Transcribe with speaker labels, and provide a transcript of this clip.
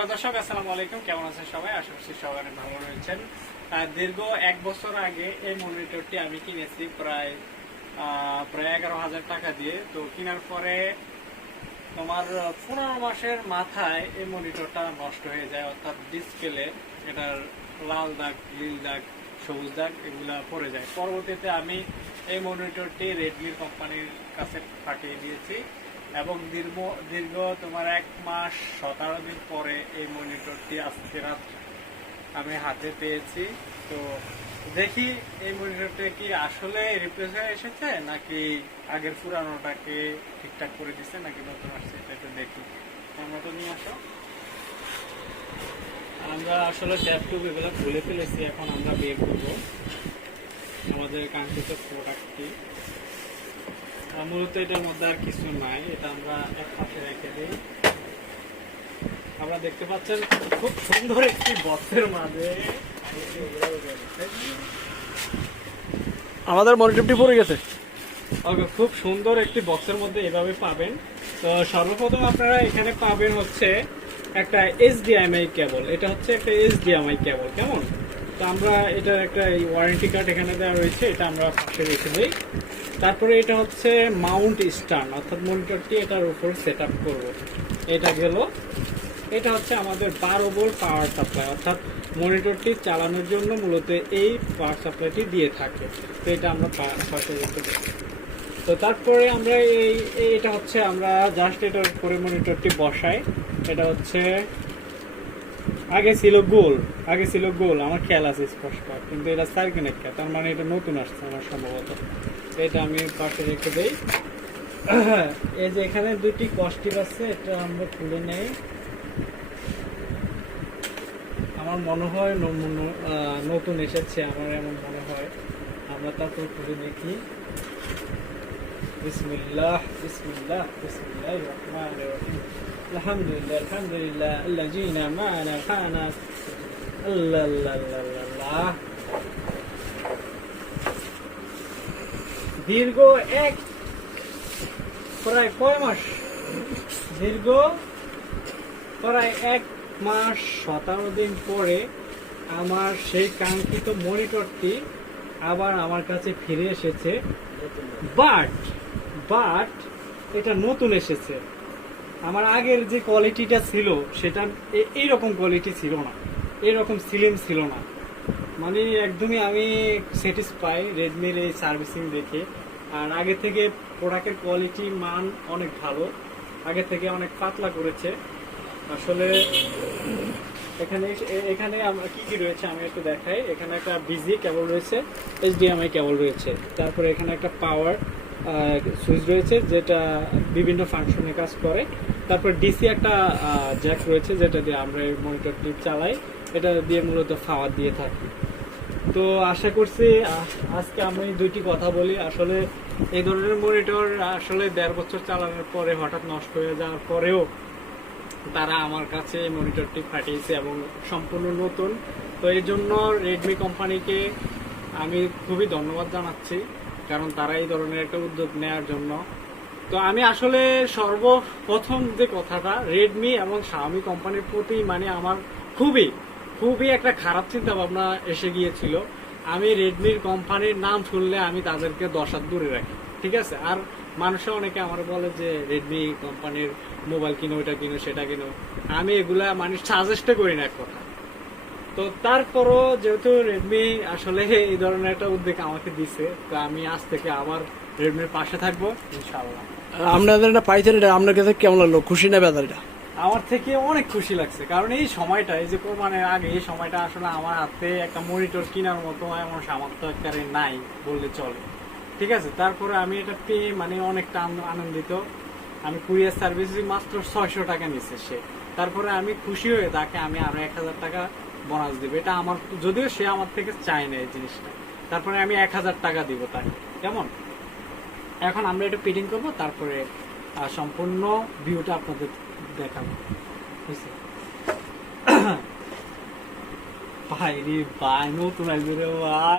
Speaker 1: Hello দর্শক, আসসালামু আলাইকুম। কেমন আছেন সবাই? আশা করছি সবাই অনেক ভালো রয়েছেন। দীর্ঘ এক বছর আগে এই মনিটরটি আমি কিনেছি, প্রায় প্রায় এগারো হাজার টাকা দিয়ে। তো কেনার পরে তোমার পনেরো মাসের মাথায় এই মনিটরটা নষ্ট হয়ে যায়, অর্থাৎ ডিসপ্লে, এটার লাল দাগ, নীল দাগ, সবুজ দাগ, এগুলা পড়ে যায়। পরবর্তীতে আমি এই মনিটরটি রেডমির কোম্পানির কাছে পাঠিয়ে দিয়েছি। এবং দীর্ঘ দীর্ঘ তোমার এক মাস সতেরো দিন পরে এই মনিটরটি আজকে রাত আমি হাতে পেয়েছি। তো দেখি এই মনিটরটা কি আসলে রিপ্লেস হয়ে এসেছে নাকি আগের পুরানোটাকে ঠিকঠাক করে দিচ্ছে নাকি নতুন আসছে এটা একটু দেখি। আমরা তো নিয়ে আসো। আমরা আসলে ট্যাপ টুব এগুলো খুলে ফেলেছি, এখন আমরা বের করব। আমাদের কাঙ্ক্ষিত প্রোডাক্টটি মূলত এটার মধ্যে আর কিছু নাই এটা আমরা এক পাশে রেখে দিই। আমরা দেখতে পাচ্ছেন খুব সুন্দর একটি বক্সের মাঝে।
Speaker 2: আমাদের মনিটরটি পড়ে গেছে।
Speaker 1: ওকে খুব সুন্দর একটি বক্সের মধ্যে এভাবে পাবেন। তো সর্বপ্রথম আপনারা এখানে পাবেন হচ্ছে একটা এইচডিএমআই কেবল এটা হচ্ছে একটা এইচডিএমআই কেবল কেমন? তো আমরা এটার একটা ওয়ারেন্টি কার্ড এখানে দেওয়া রয়েছে, এটা আমরা পাশে রেখে দিই। তারপরে এটা হচ্ছে মাউন্ট স্টান অর্থাৎ মনিটরটি এটার উপর সেট আপ করব। এটা গেল। এটা হচ্ছে আমাদের বারো ভোল্ট পাওয়ার সাপ্লাই অর্থাৎ মনিটরটি চালানোর জন্য মূলত এই পাওয়ার সাপ্লাইটি দিয়ে থাকে। তো এটা আমরা পাশে রেখে দিই। তো তারপরে আমরা এই- এটা হচ্ছে আমরা জাস্ট এটার উপরে মনিটরটি বসাই। এটা হচ্ছে আগে ছিল গোল, আগে ছিল গোল, আমার খেয়াল আছে স্পষ্ট, কিন্তু এটা সার্কিনেট তার মানে এটা নতুন আসছে আমার সম্ভবত। এটা আমি পাশে রেখে দেই। এই যে এখানে দুটি কস্টিপ আছে, এটা আমরা খুলে নেই। আমার মনে হয় নতুন এসেছে, আমার এমন মনে হয়। আমরা তারপর খুলে দেখি। বিসমিল্লাহ বিসমিল্লাহ বিসমিল্লাহ রহমান রহিম। আলহামদুলিল্লাহ আলহামদুলিল্লাহ আল্লাহ জিনা মানা খানা আল্লাহ আল্লাহ আল্লাহ আল্লাহ, আল্লাহ দীর্ঘ এক প্রায় কয় মাস? দীর্ঘ প্রায় এক মাস সতেরো দিন পরে আমার সেই কাঙ্ক্ষিত মনিটরটি আবার আমার কাছে ফিরে এসেছে। বাট বাট এটা নতুন এসেছে। আমার আগের যে কোয়ালিটিটা ছিল, সেটা এইরকম কোয়ালিটি ছিল না। এরকম সিলিম ছিল না। মানে একদমই আমি স্যাটিসফাই রেডমির এই সার্ভিসিং দেখে। আর আগে থেকে প্রোডাক্টের কোয়ালিটি মান অনেক ভালো। আগে থেকে অনেক পাতলা করেছে। আসলে এখানে এখানে আমরা কি কি রয়েছে আমি একটু দেখাই। এখানে একটা বিজি কেবল রয়েছে এইচডিএমআই কেবল রয়েছে। তারপরে এখানে একটা পাওয়ার সুইচ রয়েছে, যেটা বিভিন্ন ফাংশনে কাজ করে। তারপর ডিসি একটা জ্যাক রয়েছে, যেটা দিয়ে আমরা এই মনিটরটি চালাই। এটা দিয়ে মূলত পাওয়ার দিয়ে থাকি। তো আশা করছি আজকে আমি দুইটি কথা বলি। আসলে এই ধরনের মনিটর আসলে দেড় বছর চালানোর পরে হঠাৎ নষ্ট হয়ে যাওয়ার পরেও তারা আমার কাছে মনিটরটি পাঠিয়েছে এবং সম্পূর্ণ নতুন। তো এই জন্য রেডমি কোম্পানিকে আমি খুবই ধন্যবাদ জানাচ্ছি। কারণ তারা এই ধরনের একটা উদ্যোগ নেওয়ার জন্য। তো আমি আসলে সর্বপ্রথম যে কথাটা রেডমি এবং শাওমি কোম্পানির প্রতি মানে আমার খুবই খুবই একটা খারাপ চিন্তা ভাবনা এসে গিয়েছিল। আমি রেডমির কোম্পানির নাম শুনলে আমি তাদেরকে দশ হাত দূরে রাখি, ঠিক আছে? আর মানুষে অনেকে আমার বলে যে রেডমি কোম্পানির মোবাইল কিনো এটা কিনো, সেটা কিনো। আমি এগুলা মানে সাজেস্টে করি না এক কথা তো তারপরও যেহেতু রেডমি আসলে এই ধরনের একটা উদ্যোগ আমাকে দিছে তো আমি আজ থেকে আবার রেডমির পাশে থাকব ইনশাআল্লাহ।
Speaker 2: আপনাদের এটা পাইছেন এটা আপনার কাছে কেমন লাগল? খুশি না বেদার এটা?
Speaker 1: আমার থেকে অনেক খুশি লাগছে কারণ এই সময়টা এই যে কোরবানের আগে এই সময়টা আসলে আমার হাতে একটা মনিটর কেনার মতো এমন সামর্থ্য একেবারে নাই বললে চলে। ঠিক আছে তারপরে আমি এটা পেয়ে মানে অনেকটা আনন্দিত। আমি কুরিয়ার সার্ভিস মাত্র ছয়শো টাকা নিচ্ছে সে। তারপরে আমি খুশি হয়ে তাকে আমি আরও এক হাজার টাকা বোনাস দিবে। এটা আমার, যদিও সে আমার থেকে চায় না এই জিনিসটা। তারপরে আমি এক হাজার টাকা দিব তাকে। কেমন? এখন আমরা এটা ফিটিং করব, তারপরে সম্পূর্ণ ভিউটা আপনাদের দেখাবো। বুঝছে? ভাই রে ভাই নতুন ভাই।